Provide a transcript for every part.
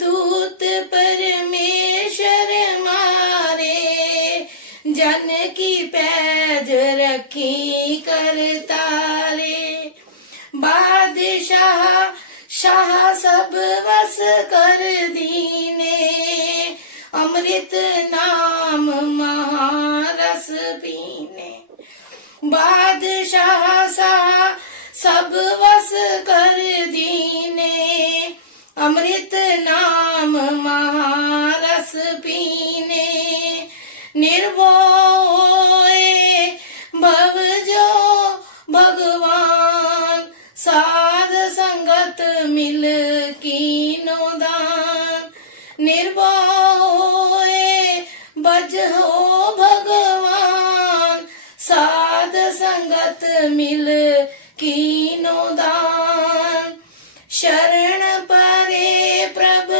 दूत परमेश्वर मारे, जन की पैज रखी करतारे। बादशाह शाह सब वस कर दीने, अमृत नाम महारस पीने। बादशाह शाह सब वस कर दीने, अमृत नाम महारस पीने। निर्भय भव जो भगवान, साध संगत मिल कीनो दान। निर्भय बज हो भगवान, साध संगत मिल कीनो दान। शरण परे प्रभ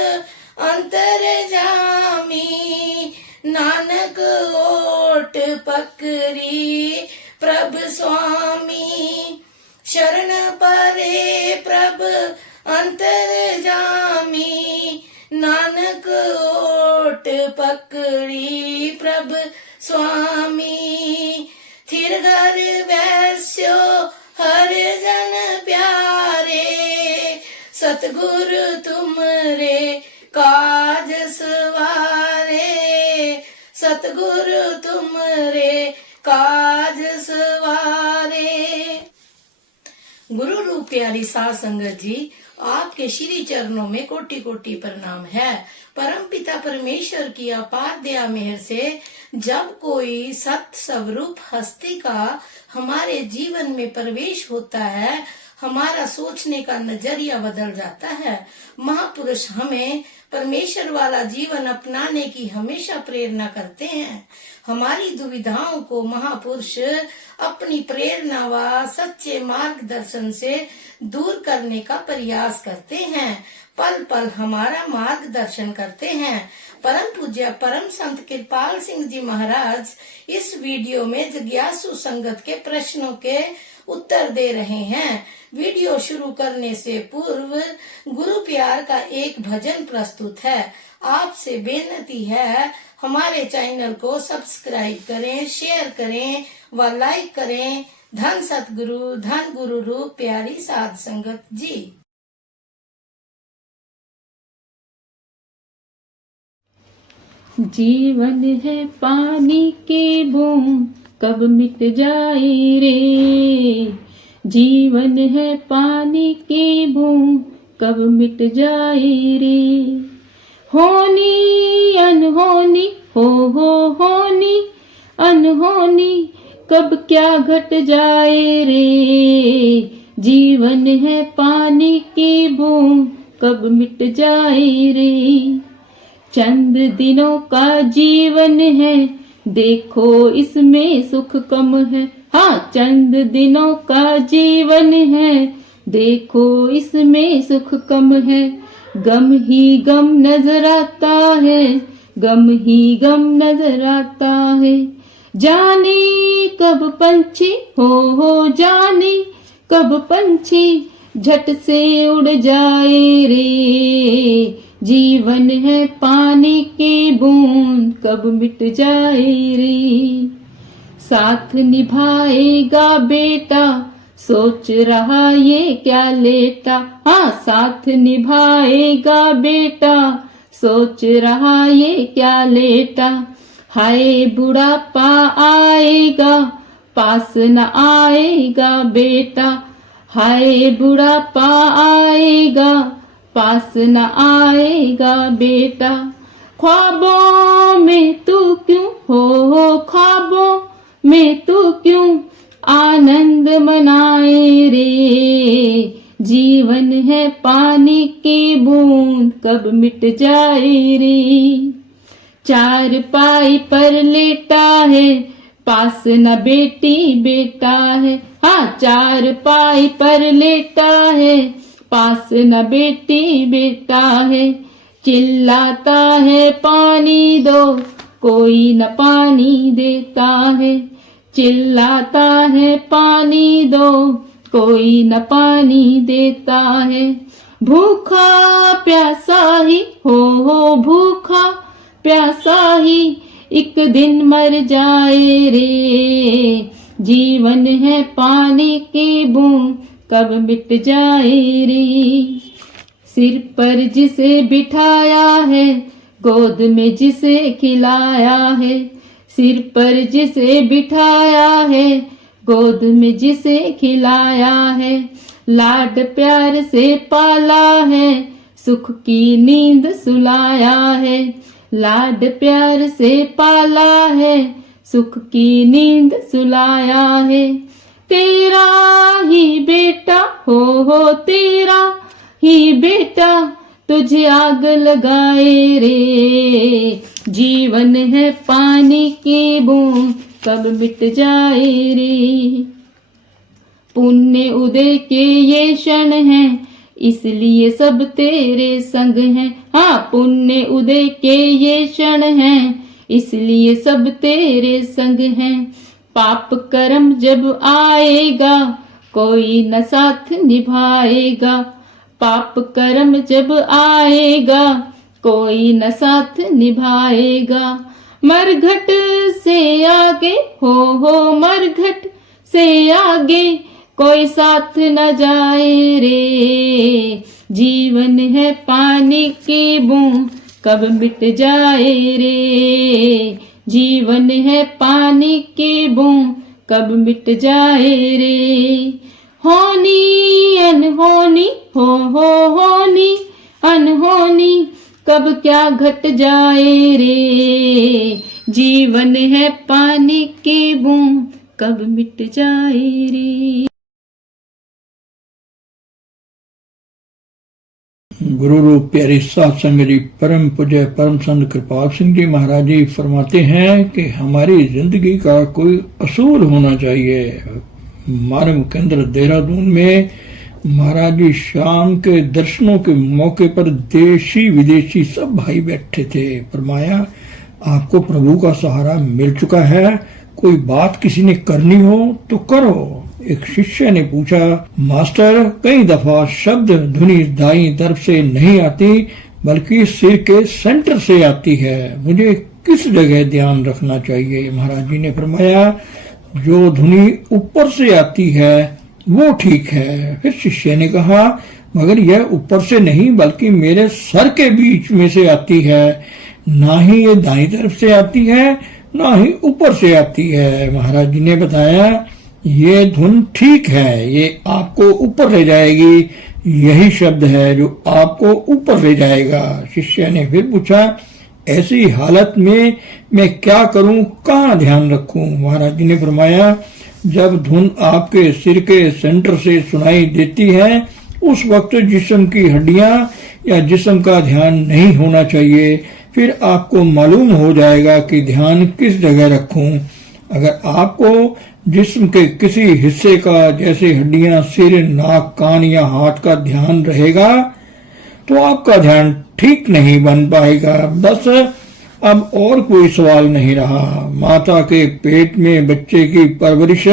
अंतर जामी, नानक ओट पकरी प्रभ स्वामी। शरण परे प्रभ अंतर जामी, नानक ओट पकड़ी प्रभ स्वामी। थिर घर वैस्यो हर जन प्यारे, सतगुरु तुमरे काज सवारे। सतगुरु तुमरे काज सवारे। गुरु रूप प्यारी साध संगत जी, आपके श्री चरणों में कोटि कोटि प्रणाम है। परम पिता परमेश्वर की अपार दया मेहर से जब कोई सत स्वरूप हस्ती का हमारे जीवन में प्रवेश होता है, हमारा सोचने का नजरिया बदल जाता है। महापुरुष हमें परमेश्वर वाला जीवन अपनाने की हमेशा प्रेरणा करते हैं। हमारी दुविधाओं को महापुरुष अपनी प्रेरणा व सच्चे मार्गदर्शन से दूर करने का प्रयास करते हैं। पल पल हमारा मार्गदर्शन करते हैं। परम पूज्य परम संत कृपाल सिंह जी महाराज इस वीडियो में जिज्ञासु संगत के प्रश्नों के उत्तर दे रहे हैं। वीडियो शुरू करने से पूर्व गुरु प्यार का एक भजन प्रस्तुत है। आपसे बेनती है, हमारे चैनल को सब्सक्राइब करें, शेयर करें व लाइक करें। धन सतगुरु धन गुरु रूप प्यारी साध संगत जी। जीवन है पानी की बूंद, कब मिट जाए रे। जीवन है पानी की बूंद, कब मिट जाए रे। होनी अनहोनी हो होनी अनहोनी, कब क्या घट जाए रे। जीवन है पानी की बूंद, कब मिट जाए रे। चंद दिनों का जीवन है, देखो इसमें सुख कम है। हाँ, चंद दिनों का जीवन है, देखो इसमें सुख कम है। गम ही गम नजर आता है, गम ही गम नजर आता है। जाने कब पंछी हो जाने कब पंछी झट से उड़ जाए रे। जीवन है पानी की बूंद, कब मिट जाए रे। साथ निभाएगा बेटा, सोच रहा ये क्या लेटा। हाँ, साथ निभाएगा बेटा, सोच रहा ये क्या लेटा। हाय बुढ़ापा आएगा, पास न आएगा बेटा। हाय बुढ़ापा आएगा, पास न आएगा बेटा। ख्वाबों में तू क्यों हो ख्वाबों में तू क्यों आनंद मनाए रे। जीवन है पानी की बूंद, कब मिट जाए रे। चारपाई पर लेटा है, पास न बेटी बेटा है। हाँ, चारपाई पर लेटा है, पास न बेटी बेटा है। चिल्लाता है पानी दो, कोई न पानी देता है। चिल्लाता है पानी दो, कोई न पानी देता है। भूखा प्यासा ही हो भूखा प्यासा ही एक दिन मर जाए रे। जीवन है पानी की बूंद कब मिट जाए रे। सिर पर जिसे बिठाया है, गोद में जिसे खिलाया है, सिर पर जिसे बिठाया है, गोद में जिसे खिलाया है, लाड प्यार से पाला है, सुख की नींद सुलाया है, लाड प्यार से पाला है, सुख की नींद सुलाया है। तेरा ही बेटा हो तेरा ही बेटा तुझे आग लगाए रे। जीवन है पानी की बूंद कब मिट जाए रे। पुण्य उदय के ये क्षण हैं, इसलिए सब तेरे संग हैं। हाँ, पुण्य उदय के ये क्षण हैं, इसलिए सब तेरे संग हैं। पाप कर्म जब आएगा, कोई न साथ निभाएगा। पाप कर्म जब आएगा, कोई न साथ निभाएगा। मरघट से आगे हो मरघट से आगे कोई साथ न जाए रे। जीवन है पानी की बूंद कब मिट जाए रे। जीवन है पानी की बूंद कब मिट जाए रे। होनी अनहोनी हो होनी अनहोनी कब क्या घट जाए रे। जीवन है पानी की बूंद कब मिट जाए रे। गुरु रूप प्यारे साध संगत जी, परम पूज्य परम संत कृपाल सिंह जी महाराज जी फरमाते हैं कि हमारी जिंदगी का कोई असूल होना चाहिए। मानव केंद्र देहरादून में महाराज जी शाम के दर्शनों के मौके पर देशी विदेशी सब भाई बैठे थे। फरमाया, आपको प्रभु का सहारा मिल चुका है, कोई बात किसी ने करनी हो तो करो। एक शिष्य ने पूछा, मास्टर कई दफा शब्द धुनी दाईं तरफ से नहीं आती बल्कि सिर के सेंटर से आती है, मुझे किस जगह ध्यान रखना चाहिए? महाराज जी ने फरमाया, जो धुनी ऊपर से आती है वो ठीक है। फिर शिष्य ने कहा, मगर यह ऊपर से नहीं बल्कि मेरे सर के बीच में से आती है, ना ही ये दाईं तरफ से आती है ना ही ऊपर से आती है। महाराज जी ने बताया, ये धुन ठीक है, ये आपको ऊपर ले जाएगी, यही शब्द है जो आपको ऊपर ले जाएगा। शिष्य ने फिर पूछा, ऐसी हालत में मैं क्या करूं, कहाँ ध्यान रखूं? महाराज जी ने फरमाया, जब धुन आपके सिर के सेंटर से सुनाई देती है उस वक्त जिस्म की हड्डियां या जिस्म का ध्यान नहीं होना चाहिए। फिर आपको मालूम हो जाएगा कि ध्यान किस जगह रखूं। अगर आपको जिस्म के किसी हिस्से का, जैसे हड्डियां, सिर, नाक, कान या हाथ का ध्यान रहेगा तो आपका ध्यान ठीक नहीं बन पाएगा। बस अब और कोई सवाल नहीं रहा। माता के पेट में बच्चे की परवरिश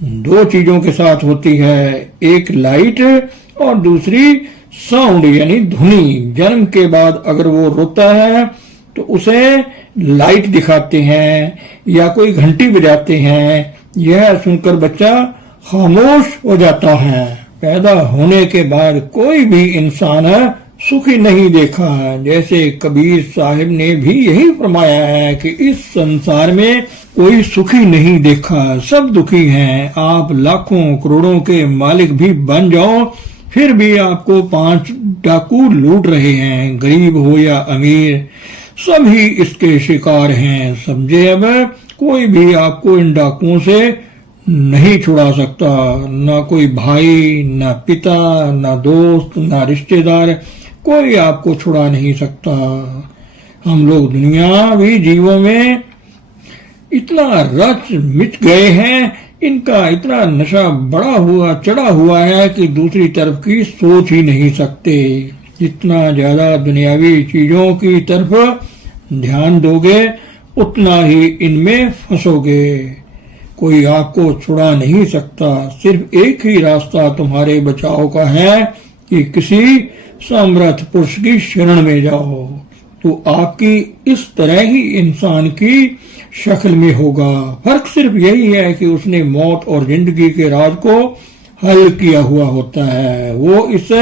दो चीजों के साथ होती है, एक लाइट और दूसरी साउंड यानी ध्वनि। जन्म के बाद अगर वो रोता है तो उसे लाइट दिखाते हैं या कोई घंटी बजाते हैं, यह सुनकर बच्चा खामोश हो जाता है। पैदा होने के बाद कोई भी इंसान सुखी नहीं देखा। जैसे कबीर साहिब ने भी यही फरमाया है कि इस संसार में कोई सुखी नहीं देखा, सब दुखी हैं। आप लाखों करोड़ों के मालिक भी बन जाओ फिर भी आपको 5 डाकू लूट रहे हैं। गरीब हो या अमीर सभी इसके शिकार हैं। समझे, अब कोई भी आपको इन डाकुओं से नहीं छुड़ा सकता, ना कोई भाई, ना पिता, ना दोस्त, ना रिश्तेदार, कोई आपको छुड़ा नहीं सकता। हम लोग दुनियावी जीवों में इतना रच मिट गए हैं, इनका इतना नशा बढ़ा हुआ चढ़ा हुआ है कि दूसरी तरफ की सोच ही नहीं सकते। जितना ज्यादा दुनियावी चीजों की तरफ ध्यान दोगे उतना ही इनमें फंसोगे। कोई आपको छुड़ा नहीं सकता। सिर्फ एक ही रास्ता तुम्हारे बचाव का है, कि किसी समर्थ पुरुष की शरण में जाओ, तो आपकी इस तरह ही इंसान की शक्ल में होगा। फर्क सिर्फ यही है कि उसने मौत और जिंदगी के राज को हल किया हुआ होता है। वो इस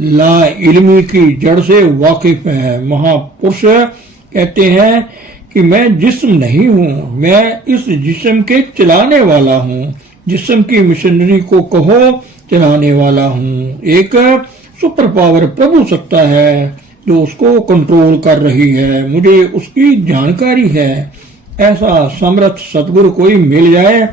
ला इल्मी की जड़ से वाकिफ है। महापुरुष कहते हैं कि मैं जिस्म नहीं हूँ, मैं इस जिस्म के चलाने वाला हूँ। जिस्म की मशीनरी को कहो चलाने वाला हूँ। एक सुपर पावर प्रभु सत्ता है जो उसको कंट्रोल कर रही है, मुझे उसकी जानकारी है। ऐसा समर्थ सतगुरु कोई मिल जाए,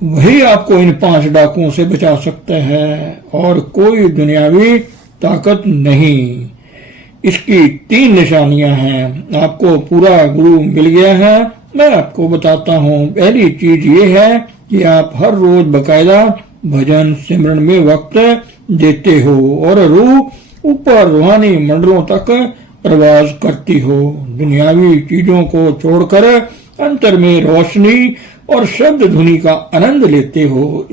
वही आपको इन 5 डाकुओं से बचा सकता है, और कोई दुनियावी ताकत नहीं। इसकी 3 निशानियां हैं। आपको पूरा गुरु मिल गया है, मैं आपको बताता हूँ। पहली चीज ये है कि आप हर रोज बकायदा भजन सिमरन में वक्त देते हो और रूह ऊपर रूहानी मंडलों तक प्रवास करती हो। दुनियावी चीजों को छोड़कर अंतर में रोशनी और शब्द ध्वनि का आनंद लेते हो।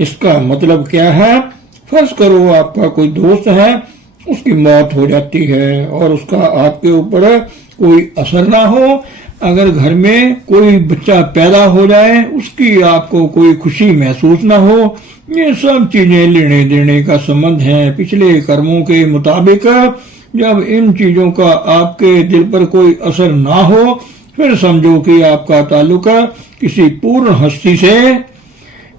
इसका मतलब क्या है? फर्ज करो आपका कोई दोस्त है, उसकी मौत हो जाती है और उसका आपके ऊपर कोई असर ना हो। अगर घर में कोई बच्चा पैदा हो जाए, उसकी आपको कोई खुशी महसूस ना हो। ये सब चीजें लेने देने का संबंध है। पिछले कर्मों के मुताबिक जब इन चीजों का आपके दिल पर कोई असर ना हो, फिर समझो कि आपका ताल्लुक किसी पूर्ण हस्ती से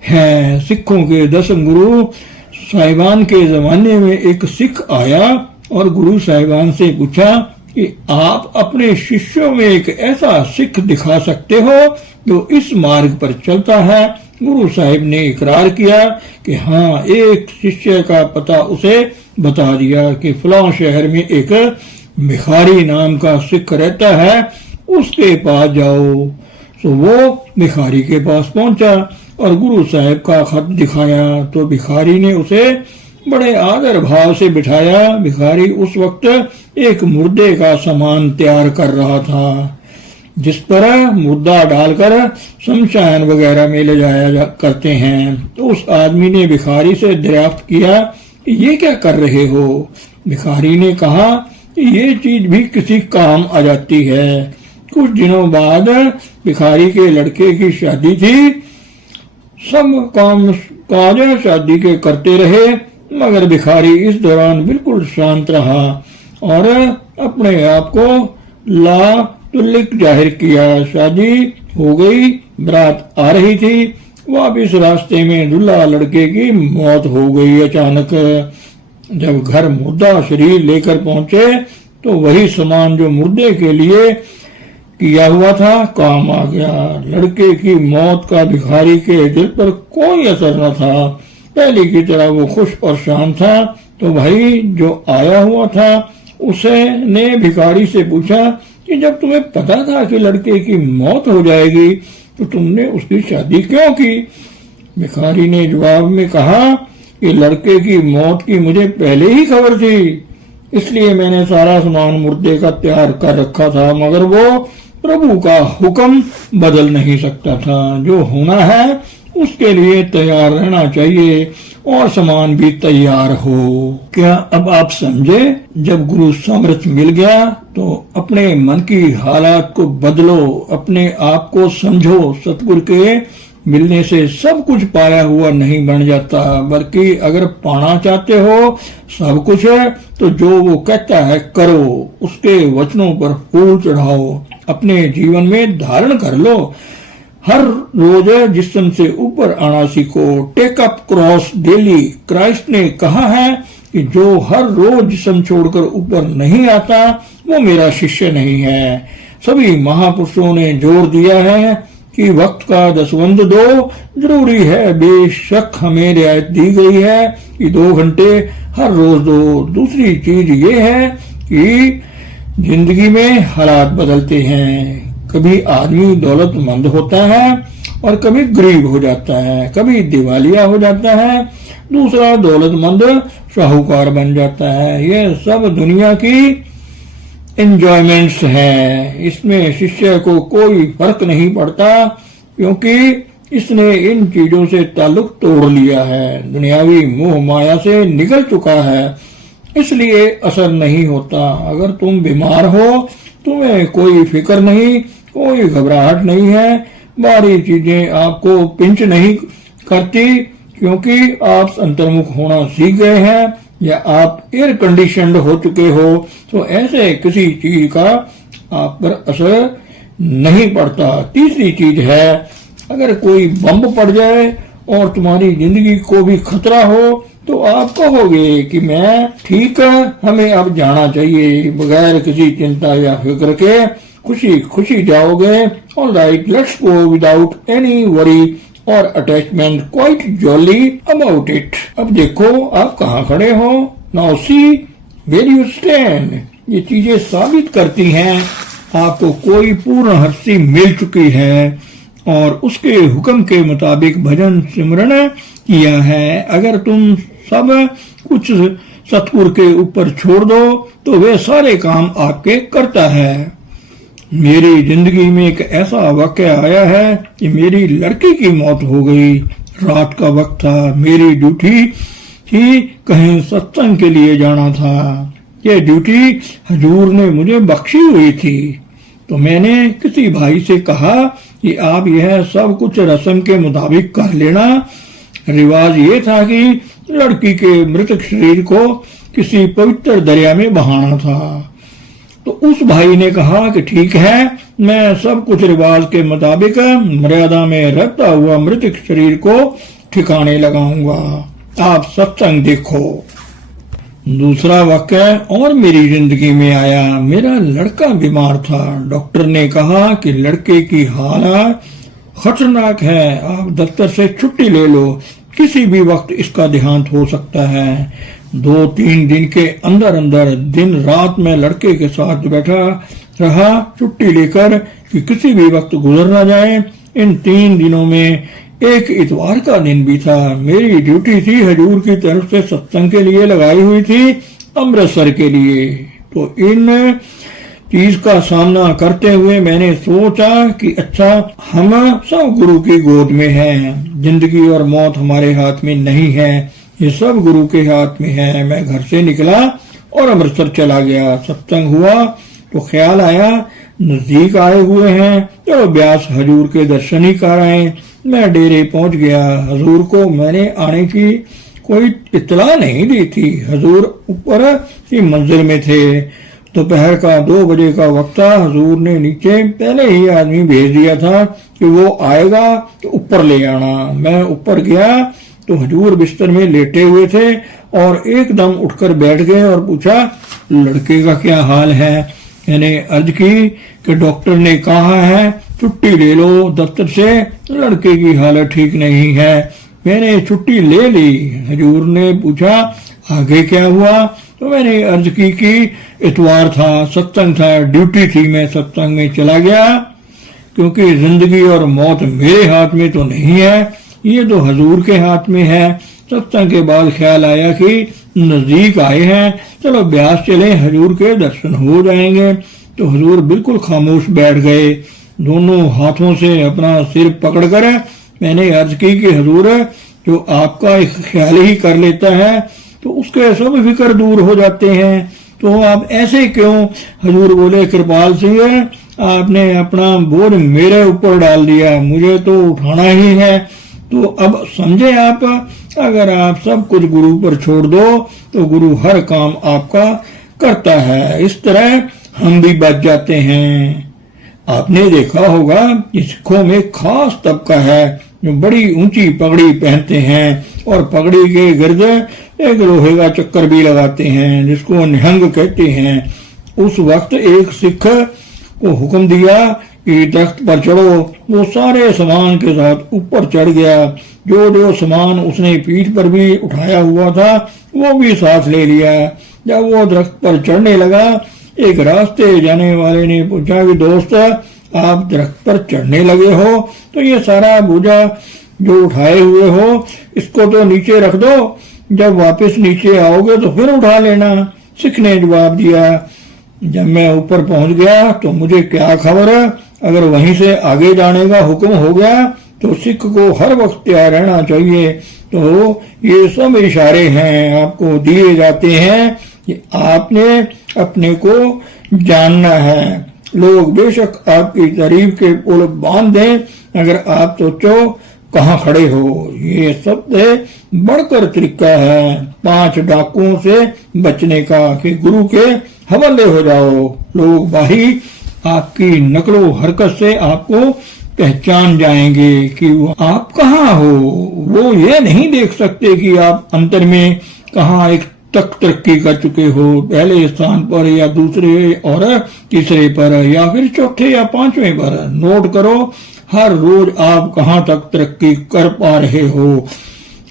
है। सिखों के 10 गुरु साहिबान के जमाने में एक सिख आया और गुरु साहिबान से पूछा कि आप अपने शिष्यों में एक ऐसा सिख दिखा सकते हो जो इस मार्ग पर चलता है। गुरु साहिब ने इकरार किया कि हाँ, एक शिष्य का पता उसे बता दिया कि फलां शहर में एक भिखारी नाम का सिख रहता है, उसके पास जाओ। तो वो भिखारी के पास पहुंचा और गुरु साहिब का खत दिखाया तो भिखारी ने उसे बड़े आदर भाव से बिठाया। भिखारी उस वक्त एक मुर्दे का सामान तैयार कर रहा था, जिस पर मुर्दा डालकर शमशान वगैरह में ले जाया करते हैं। तो उस आदमी ने भिखारी से दरियाफ्त किया कि ये क्या कर रहे हो? भिखारी ने कहा कि ये चीज भी किसी काम आ जाती है। कुछ दिनों बाद भिखारी के लड़के की शादी थी। सब काम काज शादी के करते रहे, मगर भिखारी इस दौरान बिल्कुल शांत रहा और अपने आप को लातुल्लिक जाहिर किया। शादी हो गई, बारात आ रही थी। वापिस रास्ते में दूल्हा लड़के की मौत हो गई अचानक। जब घर मुर्दा शरीर लेकर पहुंचे तो वही सामान जो मुर्दे के लिए किया हुआ था काम आ गया। लड़के की मौत का भिखारी के दिल पर कोई असर न था। पहले की तरह वो खुश और शांत था। तो भाई जो आया हुआ था उसने भिखारी से पूछा कि जब तुम्हें पता था कि लड़के की मौत हो जाएगी तो तुमने उसकी शादी क्यों की? भिखारी ने जवाब में कहा कि लड़के की मौत की मुझे पहले ही खबर थी, इसलिए मैंने सारा सामान मुर्दे का तैयार कर रखा था, मगर वो प्रभु का हुक्म बदल नहीं सकता था। जो होना है उसके लिए तैयार रहना चाहिए और सामान भी तैयार हो। क्या अब आप समझे? जब गुरु समर्थ मिल गया तो अपने मन की हालात को बदलो, अपने आप को समझो। सतगुरु के मिलने से सब कुछ पाया हुआ नहीं बन जाता, बल्कि अगर पाना चाहते हो सब कुछ है तो जो वो कहता है करो, उसके वचनों पर फूल चढ़ाओ, अपने जीवन में धारण कर लो। हर रोज जिस्म से ऊपर आना सीखो। Take up cross daily. Christ ने कहा है कि जो हर रोज जिस्म छोड़कर ऊपर नहीं आता वो मेरा शिष्य नहीं है। सभी महापुरुषों ने जोर दिया है कि वक्त का दसवंध दो जरूरी है। बेशक हमें रियायत दी गई है कि 2 घंटे हर रोज दो। दूसरी चीज ये है कि जिंदगी में हालात बदलते हैं। कभी आदमी दौलतमंद होता है और कभी गरीब हो जाता है, कभी दिवालिया हो जाता है, दूसरा दौलतमंद साहूकार बन जाता है। ये सब दुनिया की एंजॉयमेंट्स है। इसमें शिष्य को कोई फर्क नहीं पड़ता, क्योंकि इसने इन चीजों से ताल्लुक तोड़ लिया है, दुनियावी मोह माया से निकल चुका है, इसलिए असर नहीं होता। अगर तुम बीमार हो, तुम्हें कोई फिक्र नहीं, कोई घबराहट नहीं है, बाहरी चीजें आपको पिंच नहीं करती, क्योंकि आप अंतर्मुख होना सीख गए हैं या आप एयर कंडीशनड हो चुके हो, तो ऐसे किसी चीज का आप पर असर नहीं पड़ता। तीसरी चीज है, अगर कोई बम पड़ जाए और तुम्हारी जिंदगी को भी खतरा हो, तो आप कहोगे कि मैं ठीक है, हमें अब जाना चाहिए, बगैर किसी चिंता या फिक्र के खुशी खुशी जाओगे। Alright, let's go without any worry और attachment, quite jolly about it. अब देखो आप कहाँ खड़े हो, now see where you stand. ये चीजें साबित करती हैं आपको कोई पूर्ण हस्ती मिल चुकी है और उसके हुक्म के मुताबिक भजन सिमरन किया है। अगर तुम सब कुछ सतगुरु के ऊपर छोड़ दो, तो वे सारे काम आपके करता है। मेरी जिंदगी में एक ऐसा वाकया आया है कि मेरी लड़की की मौत हो गई। रात का वक्त था, मेरी ड्यूटी थी, कहीं सत्संग के लिए जाना था। यह ड्यूटी हजूर ने मुझे बख्शी हुई थी, तो मैंने किसी भाई से कहा कि आप यह सब कुछ रस्म के मुताबिक कर लेना। रिवाज ये था कि लड़की के मृतक शरीर को किसी पवित्र दरिया में बहाना था। तो उस भाई ने कहा कि ठीक है, मैं सब कुछ रिवाज के मुताबिक मर्यादा में रहता हुआ मृतक शरीर को ठिकाने लगाऊंगा, आप सत्संग देखो। दूसरा वाकया और मेरी जिंदगी में आया। मेरा लड़का बीमार था, डॉक्टर ने कहा कि लड़के की हालत खतरनाक है, आप दफ्तर से छुट्टी ले लो, किसी भी वक्त इसका देहांत हो सकता है। 2-3 दिन के अंदर अंदर दिन रात में लड़के के साथ बैठा रहा, छुट्टी लेकर कि किसी भी वक्त गुजर न जाए। इन 3 दिनों में एक इतवार का दिन भी था। मेरी ड्यूटी थी हजूर की तरफ से सत्संग के लिए लगाई हुई थी, अमृतसर के लिए। तो इन चीज का सामना करते हुए मैंने सोचा कि अच्छा, हम सब गुरु की गोद में हैं, जिंदगी और मौत हमारे हाथ में नहीं है, ये सब गुरु के हाथ में है। मैं घर से निकला और अमृतसर चला गया। सत्संग हुआ तो ख्याल आया नजदीक आए हुए हैं, चलो ब्यास हजूर के दर्शन ही कर आए। मैं डेरे पहुंच गया। हजूर को मैंने आने की कोई इत्तला नहीं दी थी, हजूर ऊपर की मंजिल में थे। दोपहर का 2 बजे का वक्त था। हजूर ने नीचे पहले ही आदमी भेज दिया था कि वो आएगा तो ऊपर ले आना। मैं ऊपर गया तो हजूर बिस्तर में लेटे हुए थे और एकदम उठकर बैठ गए और पूछा, लड़के का क्या हाल है। मैंने अर्ज की कि डॉक्टर ने कहा है छुट्टी ले लो दफ्तर से, लड़के की हालत ठीक नहीं है। मैंने छुट्टी ले ली। हजूर ने पूछा आगे क्या हुआ, तो मैंने अर्ज की कि इतवार था, सत्संग था, ड्यूटी थी, मैं सत्संग में चला गया, क्योंकि जिंदगी और मौत मेरे हाथ में तो नहीं है, ये तो हजूर के हाथ में है। सत्संग के बाद ख्याल आया कि नजदीक आए हैं, चलो ब्यास चले, हजूर के दर्शन हो जाएंगे। तो हजूर बिल्कुल खामोश बैठ गए, दोनों हाथों से अपना सिर पकड़कर मैंने अर्ज की कि हजूर, जो आपका एक ख्याल ही कर लेता है तो उसके सब फिक्र दूर हो जाते हैं, तो आप ऐसे क्यों। हजूर बोले, कृपाल सिंह, आपने अपना बोझ मेरे ऊपर डाल दिया, मुझे तो उठाना ही है। तो अब समझे आप, अगर आप सब कुछ गुरु पर छोड़ दो तो गुरु हर काम आपका करता है। इस तरह हम भी बच जाते हैं। आपने देखा होगा कि सिखों में खास तबका है जो बड़ी ऊंची पगड़ी पहनते हैं और पगड़ी के गिर्द एक लोहे का चक्कर भी लगाते हैं, जिसको निहंग कहते हैं। उस वक्त एक सिख को हुक्म दिया कि दरख्त पर चढ़ो। वो सारे सामान के साथ ऊपर चढ़ गया। जो जो सामान उसने पीठ पर भी उठाया हुआ था वो भी साथ ले लिया। जब वो दरख्त पर चढ़ने लगा, एक रास्ते जाने वाले ने पूछा कि दोस्त, आप दरख्त पर चढ़ने लगे हो तो ये सारा बोझा जो उठाए हुए हो इसको तो नीचे रख दो, जब वापस नीचे आओगे तो फिर उठा लेना। सिख ने जवाब दिया, जब मैं ऊपर पहुंच गया तो मुझे क्या खबर, अगर वहीं से आगे जाने का हुक्म हो गया तो सिख को हर वक्त तैयार रहना चाहिए। तो ये सब इशारे हैं आपको दिए जाते हैं कि आपने अपने को जानना है। लोग बेशक आपकी तारीफ के पुल बांध दें, अगर आप सोचो कहाँ खड़े हो। ये सबसे बढ़कर तरीका है 5 डाकुओं से बचने का कि गुरु के हवाले हो जाओ। लोग बाही आपकी नकलो हरकत से आपको पहचान जाएंगे कि वो आप कहाँ हो। वो ये नहीं देख सकते कि आप अंतर में कहाँ एक तक तरक्की कर चुके हो, पहले स्थान पर या दूसरे और तीसरे पर या फिर चौथे या 5वें पर। नोट करो हर रोज आप कहाँ तक तरक्की कर पा रहे हो।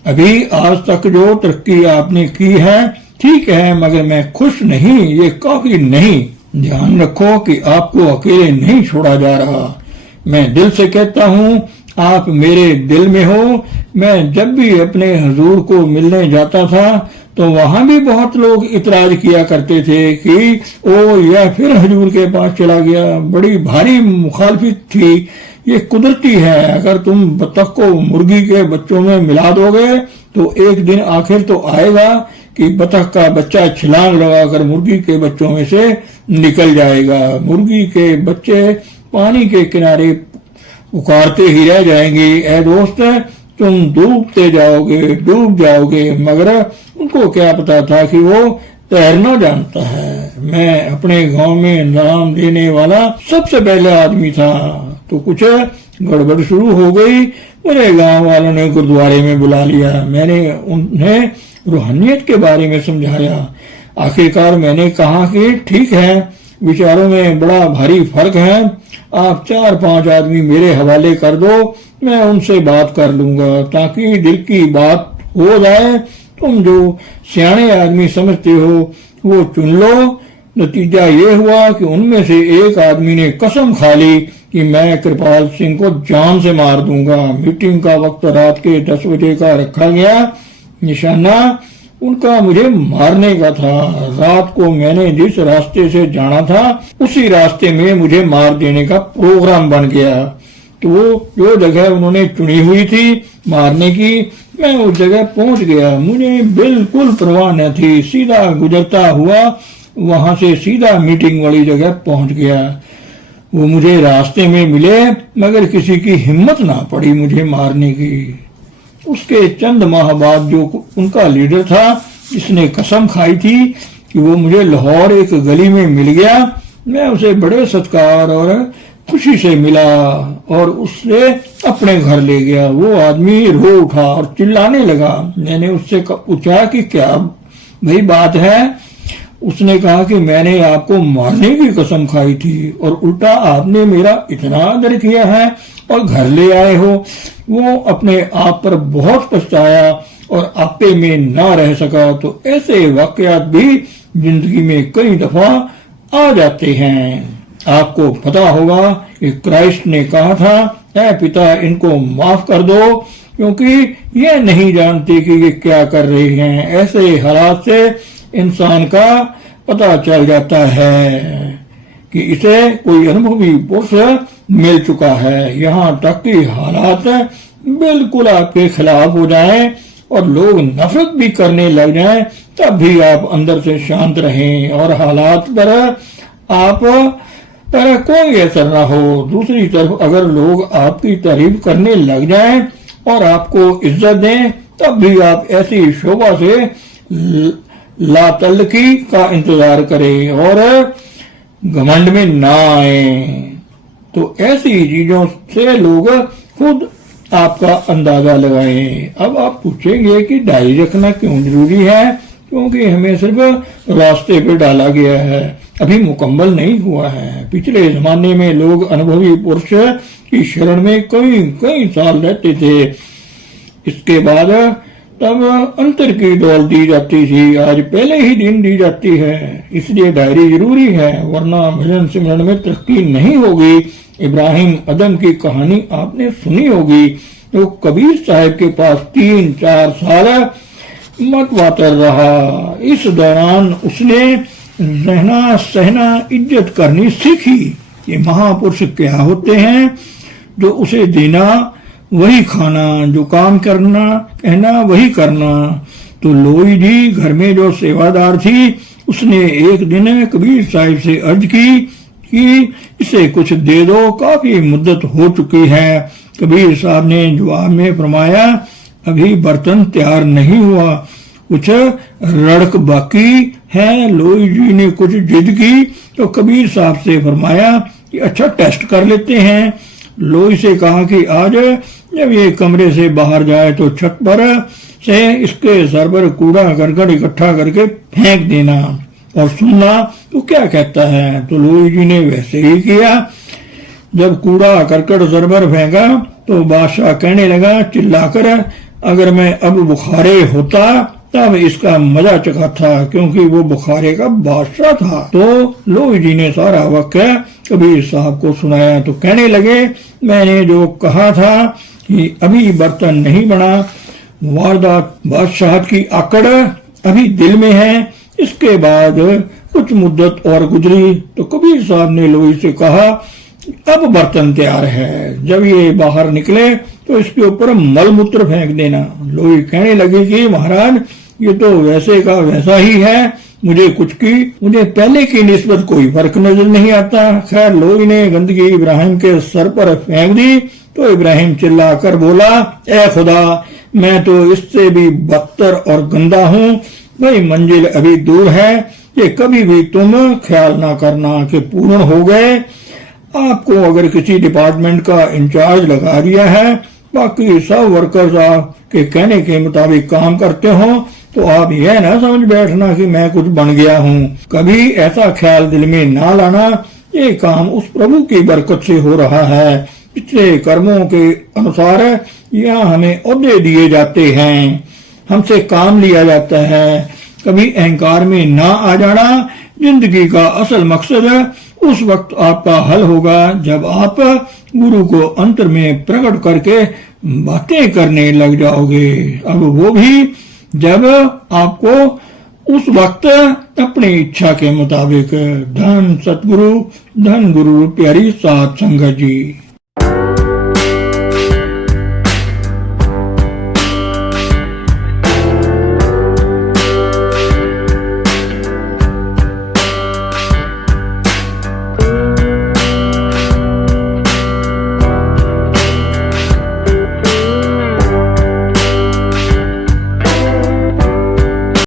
अभी आज तक जो तरक्की आपने की है ठीक है, मगर मैं खुश नहीं, ये काफी नहीं। ध्यान रखो कि आपको अकेले नहीं छोड़ा जा रहा। मैं दिल से कहता हूँ आप मेरे दिल में हो। मैं जब भी अपने हुजूर को मिलने जाता था तो वहां भी बहुत लोग इतराज किया करते थे कि ओ यह फिर हुजूर के पास चला गया। बड़ी भारी मुखालफत थी। ये कुदरती है, अगर तुम बतख को मुर्गी के बच्चों में मिला दोगे तो एक दिन आखिर तो आएगा कि बतख का बच्चा छलांग लगाकर मुर्गी के बच्चों में से निकल जाएगा। मुर्गी के बच्चे पानी के किनारे पुकारते ही रह जाएंगे, ए दोस्त तुम डूब जाओगे। मगर उनको क्या पता था कि वो तैरना जानता है। मैं अपने गांव में नाम देने वाला सबसे पहला आदमी था, तो कुछ गड़बड़ शुरू हो गई। मेरे गांव वालों ने गुरुद्वारे में बुला लिया। मैंने उन्हें रूहानियत के बारे में समझाया। आखिरकार मैंने कहा कि ठीक है, विचारों में बड़ा भारी फर्क है। आप 4-5 आदमी मेरे हवाले कर दो, मैं उनसे बात कर लूंगा ताकि दिल की बात हो जाए। तुम जो सियाने आदमी समझते हो वो चुन लो। नतीजा ये हुआ कि उनमें से एक आदमी ने कसम खा ली कि मैं कृपाल सिंह को जान से मार दूंगा। मीटिंग का वक्त रात के 10 बजे का रखा गया। निशाना उनका मुझे मारने का था। रात को मैंने जिस रास्ते से जाना था उसी रास्ते में मुझे मार देने का प्रोग्राम बन गया। तो जो जगह उन्होंने चुनी हुई थी मारने की, मैं उस जगह पहुंच गया। मुझे बिल्कुल परवाह न थी। सीधा गुजरता हुआ वहां से सीधा मीटिंग वाली जगह पहुंच गया। वो मुझे रास्ते में मिले, मगर किसी की हिम्मत ना पड़ी मुझे मारने की। उसके चंद माह बाद जो उनका लीडर था, जिसने कसम खाई थी कि वो मुझे लाहौर एक गली में मिल गया, मैं उसे बड़े सत्कार और खुशी से मिला और उससे अपने घर ले गया। वो आदमी रो उठा और चिल्लाने लगा। मैंने उससे पूछा कि क्या भाई बात है। उसने कहा कि मैंने आपको मारने की कसम खाई थी और उल्टा आपने मेरा इतना आदर किया है और घर ले आए हो। वो अपने आप पर बहुत पछताया और आपे में ना रह सका। तो ऐसे वाकयात भी जिंदगी में कई दफा आ जाते हैं। आपको पता होगा कि क्राइस्ट ने कहा था, ऐ पिता इनको माफ कर दो क्योंकि ये नहीं जानते कि ये क्या कर रहे हैं। ऐसे हालात से इंसान का पता चल जाता है कि इसे कोई अनुभवी पुरुष मिल चुका है। यहाँ तक कि हालात बिल्कुल आपके खिलाफ हो जाएं और लोग नफरत भी करने लग जाएं, तब भी आप अंदर से शांत रहें और हालात पर आप पर कोई असर ना हो। दूसरी तरफ अगर लोग आपकी तारीफ करने लग जाएं और आपको इज्जत दें, तब भी आप ऐसी शोभा से लातल्की का इंतजार करें और घमंड में ना आए। तो ऐसी चीजों से लोग खुद आपका अंदाजा लगाएं। अब आप पूछेंगे कि डायरी रखना क्यों जरूरी है। क्योंकि हमें सिर्फ रास्ते पे डाला गया है, अभी मुकम्मल नहीं हुआ है। पिछले जमाने में लोग अनुभवी पुरुष की शरण में कई साल रहते थे। इसके बाद तब अंतर की दौड़ दी जाती थी, आज पहले ही दिन दी जाती है। इसलिए डायरी जरूरी है, वरना भजन सिमरन में तरक्की नहीं होगी। इब्राहिम अदम की कहानी आपने सुनी होगी। तो कबीर साहब के पास 3-4 साल मतवातर रहा। इस दौरान उसने रहना सहना इज्जत करनी सीखी। ये महापुरुष क्या होते हैं जो उसे देना वही खाना, जो काम करना कहना वही करना। तो लोई जी घर में जो सेवादार थी, उसने एक दिन कबीर साहिब से अर्ज की कि इसे कुछ दे दो, काफी मुद्दत हो चुकी है। कबीर साहब ने जवाब में फरमाया, अभी बर्तन तैयार नहीं हुआ, कुछ रड़क बाकी है। लोई जी ने कुछ जिद की तो कबीर साहब से फरमाया कि अच्छा टेस्ट कर लेते हैं। लोई से कहा कि आज जब ये कमरे से बाहर जाए तो छत पर से इसके सर पर कूड़ा करकट इकट्ठा करके फेंक देना और सुनना तो क्या कहता है। तो लोई जी ने वैसे ही किया। जब कूड़ा करकट सर पर फेंका तो बादशाह कहने लगा चिल्लाकर, अगर मैं अब बुखारे होता तब इसका मजा चखा था, क्योंकि वो बुखारे का बादशाह था। तो लोई जी ने सारा वाकया कबीर साहब को सुनाया तो कहने लगे, मैंने जो कहा था कि अभी बर्तन नहीं बना, वारदात बादशाह की आकड़ अभी दिल में है। इसके बाद कुछ मुद्दत और गुजरी तो कबीर साहब ने लोई से कहा, अब बर्तन तैयार है, जब ये बाहर निकले तो इसके ऊपर मल मूत्र फेंक देना। लोई कहने लगी कि महाराज ये तो वैसे का वैसा ही है, मुझे पहले की निस्बत कोई फर्क नजर नहीं आता। खैर लोई ने गंदगी इब्राहिम के सर पर फेंक दी तो इब्राहिम चिल्लाकर बोला, ए खुदा, मैं तो इससे भी बदतर और गंदा हूँ। भाई मंजिल अभी दूर है, कि कभी भी तुम ख्याल ना करना कि पूर्ण हो गए। आपको अगर किसी डिपार्टमेंट का इंचार्ज लगा दिया है, बाकी सब वर्कर्स आपके कहने के मुताबिक काम करते हो, तो आप यह ना समझ बैठना कि मैं कुछ बन गया हूँ। कभी ऐसा ख्याल दिल में ना लाना, ये काम उस प्रभु की बरकत से हो रहा है। पिछले कर्मों के अनुसार यहाँ हमें ओहदे दिए जाते हैं, हमसे काम लिया जाता है। कभी अहंकार में ना आ जाना। जिंदगी का असल मकसद उस वक्त आपका हल होगा जब आप गुरु को अंतर में प्रकट करके बातें करने लग जाओगे। अब वो भी जब आपको उस वक्त अपनी इच्छा के मुताबिक। धन सतगुरु, धन गुरु प्यारी साध संगत जी।